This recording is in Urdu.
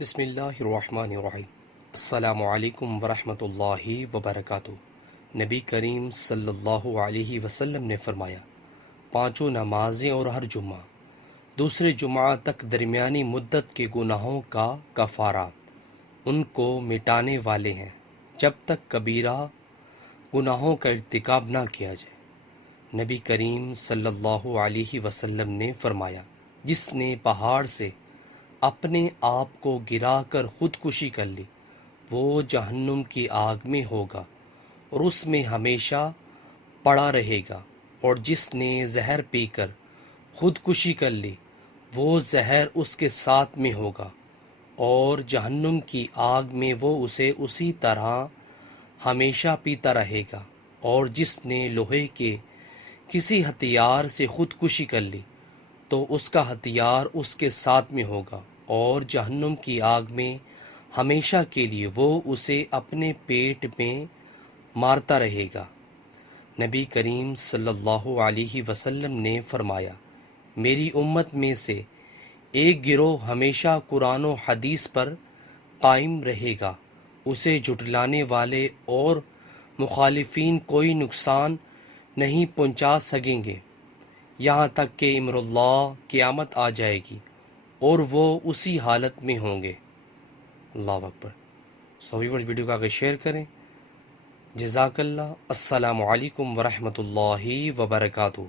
بسم اللہ الرحمن الرحیم۔ السلام علیکم ورحمۃ اللہ وبرکاتہ۔ نبی کریم صلی اللہ علیہ وسلم نے فرمایا، پانچوں نمازیں اور ہر جمعہ دوسرے جمعہ تک درمیانی مدت کے گناہوں کا کفارات ان کو مٹانے والے ہیں جب تک کبیرہ گناہوں کا ارتکاب نہ کیا جائے۔ نبی کریم صلی اللہ علیہ وسلم نے فرمایا، جس نے پہاڑ سے اپنے آپ کو گرا کر خودکشی کر لی وہ جہنم کی آگ میں ہوگا اور اس میں ہمیشہ پڑا رہے گا، اور جس نے زہر پی کر خودکشی کر لی وہ زہر اس کے ساتھ میں ہوگا اور جہنم کی آگ میں وہ اسے اسی طرح ہمیشہ پیتا رہے گا، اور جس نے لوہے کے کسی ہتھیار سے خودکشی کر لی تو اس کا ہتھیار اس کے ساتھ میں ہوگا، اور جہنم کی آگ میں ہمیشہ کے لیے وہ اسے اپنے پیٹ میں مارتا رہے گا۔ نبی کریم صلی اللہ علیہ وسلم نے فرمایا، میری امت میں سے ایک گروہ ہمیشہ قرآن و حدیث پر قائم رہے گا، اسے جھٹلانے والے اور مخالفین کوئی نقصان نہیں پہنچا سکیں گے یہاں تک کہ امر اللہ قیامت آ جائے گی اور وہ اسی حالت میں ہوں گے۔ اللہ اکبر۔ ویڈیو کو آگے شیئر کریں۔ جزاک اللہ۔ السلام علیکم ورحمۃ اللہ وبرکاتہ۔